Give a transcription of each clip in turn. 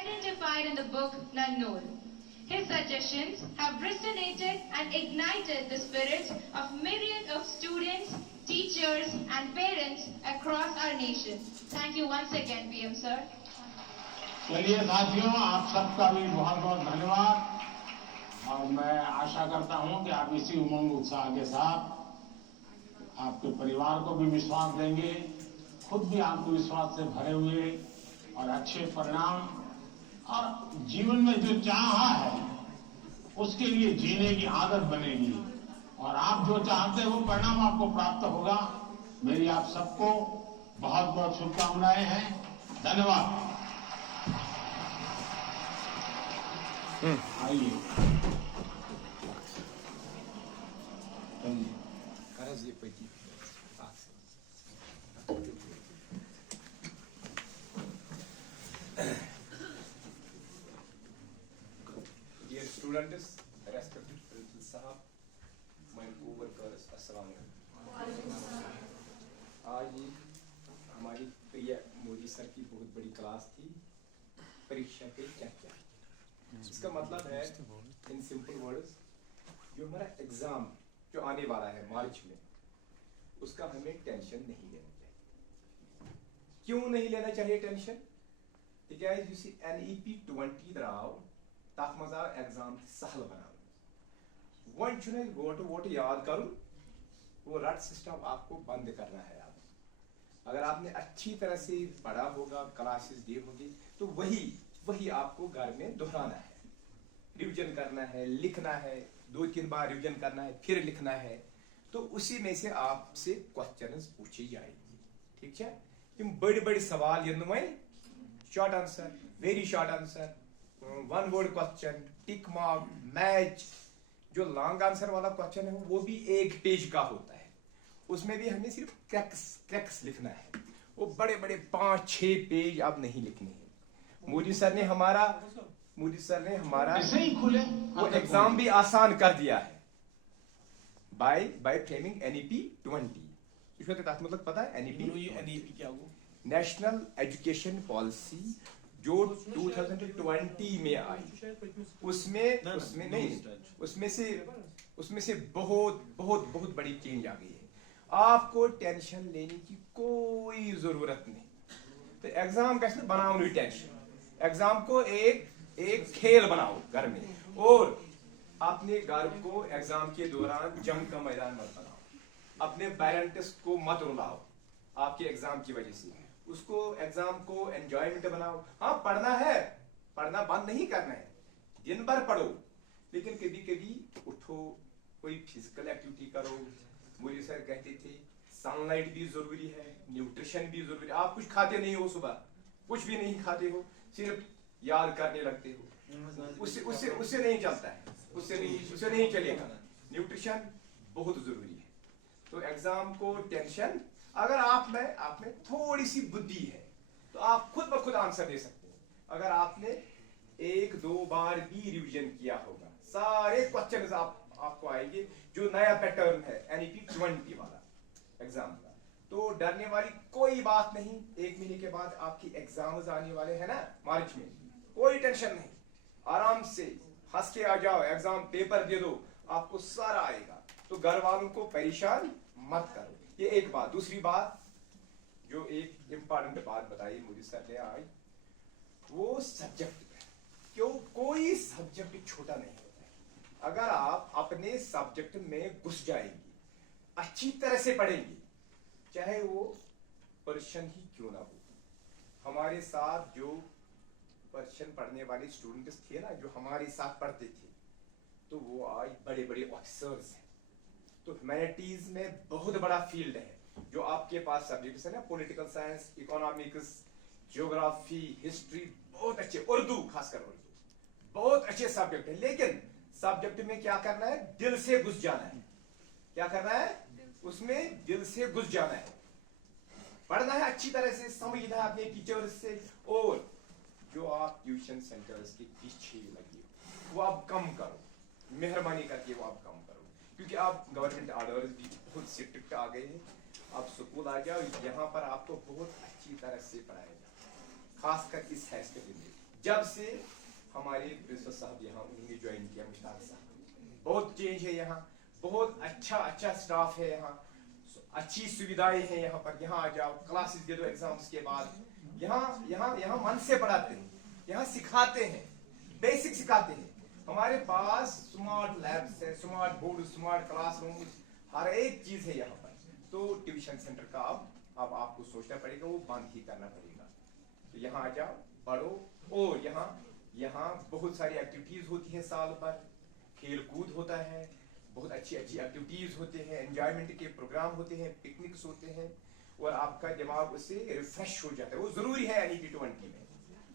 identified in the book Nannur. His suggestions have resonated and ignited the spirits of myriad of students, teachers and parents across our nation. Thank you once again, PM sir. चलिए साथियों, आप सबका भी बहुत बहुत धन्यवाद और मैं आशा करता हूं कि आप इसी उमंग उत्साह के साथ आपके परिवार को भी विश्वास देंगे, खुद भी आत्मविश्वास से भरे हुए और अच्छे परिणाम और जीवन में जो चाहा है उसके लिए जीने की आदत बनेगी और आप जो चाहते हैं वो परिणाम आपको प्राप्त होगा। मेरी आप सबको बहुत बहुत शुभकामनाएं हैं। धन्यवाद। आइए Dear students, respected principal साहब, my co-workers, अस्सलाम वालेकुम। आज हमारी प्रिय मोदी सर की बहुत बड़ी क्लास थी, परीक्षा पे चर्चा। इसका मतलब है इन सिंपल वर्ड्स, जो हमारा एग्जाम जो आने वाला है मार्च में, उसका हमें टेंशन नहीं लेना चाहिए। क्यों नहीं लेना चाहिए टेंशन? तिकाज युस NEP 20 द्राव तथ मज आव एग्जाम सहल बनाने। वन वोट याद करूं, वो रट सिस्टम आपको बंद करना है। आप अगर आपने अच्छी तरह से पढ़ा होगा, क्लासेस दी होगी, तो वही आपको घर में दोहराना है, रिवीजन करना है, लिखना है, 2-3 बार रिवीजन करना है, फिर लिखना है। तो उसी में से आपसे क्वेश्चंस पूछी जाएगी। ठीक है? तुम बड़े सवाल ये one short answer, very short answer, 1 word question, tick mark, match. जो लॉन्ग आंसर वाला क्वेश्चन है वो भी 1 पेज का होता है, उसमें भी हमें सिर्फ क्रैक्स लिखना है। वो बड़े 5-6 पेज आप नहीं लिखने हैं। मोदी सर ने हमारा वो एग्जाम भी आसान कर दिया है बाय फ्रेमिंग NEP 20। मतलब पता है NEP क्या हुआ? नेशनल एजुकेशन पॉलिसी जो 2020 में आई, उसमें से बहुत बड़ी चेंज आ गई है। आपको टेंशन लेने की कोई जरूरत नहीं। तो एग्जाम कैसे बनाओ? नहीं टेंशन। एग्जाम को एक खेल बनाओ घर में, और अपने घर को एग्जाम के दौरान जंग का मैदान मत बनाओ। अपने पेरेंट्स को मत रुलाओ आपके एग्जाम की वजह से। उसको एग्जाम को एंजॉयमेंट बनाओ। हाँ, पढ़ना है, पढ़ना बंद नहीं करना है, दिन भर पढ़ो, लेकिन कभी उठो, कोई फिजिकल एक्टिविटी करो। मुझे सर कहते थे सनलाइट भी जरूरी है, न्यूट्रिशन भी जरूरी है। आप कुछ खाते नहीं हो, सुबह कुछ भी नहीं खाते हो, सिर्फ याद करने लगते हो, उससे नहीं चलता है, उससे नहीं चलेगा। न्यूट्रिशन बहुत जरूरी है। तो एग्जाम को टेंशन, अगर आप में थोड़ी सी बुद्धि है तो आप खुद ब खुद आंसर दे सकते हैं। अगर आपने 1-2 बार भी रिवीजन किया होगा, सारे क्वेश्चंस आपको आएंगे। जो नया पैटर्न है NEP 20 वाला एग्जाम का, तो डरने वाली कोई बात नहीं। 1 महीने के बाद आपकी एग्जाम्स आने वाले हैं ना मार्च में, कोई टेंशन नहीं। आराम से हंस के आ जाओ, एग्जाम पेपर दे दो, आपको सारा आएगा। तो घर वालों को परेशान मत करो। ये एक बात। दूसरी बात, जो एक इंपॉर्टेंट बात बताई मोदी सर ने आज, वो सब्जेक्ट। क्यों? कोई सब्जेक्ट छोटा नहीं होता है। अगर आप अपने सब्जेक्ट में घुस जाएंगे, अच्छी तरह से पढ़ेंगे, चाहे वो पर्शियन ही क्यों ना हो। हमारे साथ जो पर्शियन पढ़ने वाले स्टूडेंट्स थे ना, जो हमारे साथ पढ़ते थे, तो वो आज बड़े ऑफिसर्स हैं। तो ह्यूमैनिटीज में बहुत बड़ा फील्ड है। जो आपके पास सब्जेक्ट्स है ना, political science, economics, geography, history, बहुत अच्छे, उर्दू, खासकर उर्दू, बहुत अच्छे सब्जेक्ट है। लेकिन सब्जेक्ट में क्या करना है? दिल से घुस जाना है। क्या करना है? उसमें दिल से घुस जाना है, पढ़ना है, अच्छी तरह से समझना है अपने टीचर्स से। और जो आप ट्यूशन सेंटर्स के पीछे लगे वो आप कम करो, मेहरबानी करके वो आप कम करो, क्योंकि आप गवर्नमेंट ऑर्डर्स भी बहुत स्ट्रिक्ट आ गए हैं। आप स्कूल आ जाओ, यहाँ पर आपको बहुत अच्छी तरह से पढ़ाया जाए, खासकर इस हैश के दिन। जब से हमारे प्रिंसिपल साहब यहाँ उन्होंने ज्वाइन किया, मुश्ताक साहब, बहुत चेंज है यहाँ, बहुत अच्छा स्टाफ है यहाँ, अच्छी सुविधाएं हैं यहाँ पर। यहाँ आ जाओ, क्लासेस दे दो एग्जाम्स के बाद, यहाँ मन से पढ़ाते हैं, यहाँ सिखाते हैं, बेसिक सिखाते हैं। हमारे पास स्मार्ट लैब्स है, स्मार्ट बोर्ड, स्मार्ट क्लासरूम, हर एक चीज है यहाँ पर। तो ट्यूशन सेंटर का अब आपको सोचना पड़ेगा, वो बंद ही करना पड़ेगा। तो यहाँ आ जाओ, पढ़ो। और यहाँ बहुत सारी एक्टिविटीज होती है साल भर, खेल कूद होता है, बहुत अच्छी एक्टिविटीज होते हैं, एंजॉयमेंट के प्रोग्राम होते हैं, पिकनिक्स होते हैं, और आपका दिमाग उससे रिफ्रेश हो जाता है। वो जरूरी है NEP20 में,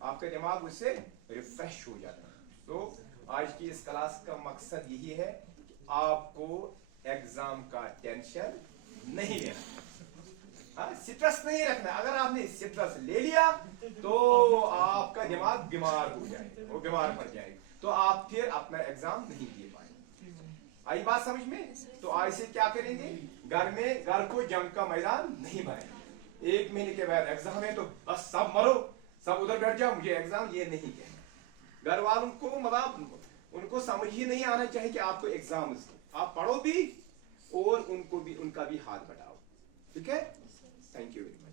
आपका दिमाग उससे रिफ्रेश हो जाता है। तो आज की इस क्लास का मकसद यही है कि आपको एग्जाम का टेंशन नहीं लेना, स्ट्रेस नहीं रखना। अगर आपने स्ट्रेस ले लिया तो आपका दिमाग बीमार हो जाएगा, वो बीमार पड़ जाएगा, तो आप फिर अपना एग्जाम नहीं दे पाएंगे। आई बात समझ में? तो आज से क्या करेंगे, घर को जंग का मैदान नहीं बनाएंगे। 1 महीने के बाद एग्जाम है तो बस सब मरो, सब उधर बैठ जाओ, मुझे एग्जाम ये नहीं कहना। घर वालों को मतलब उनको समझ ही नहीं आना चाहिए कि आपको एग्जाम, आप पढ़ो भी और उनको भी, उनका भी हाथ बढ़ाओ। ठीक है, थैंक यू वेरी मच।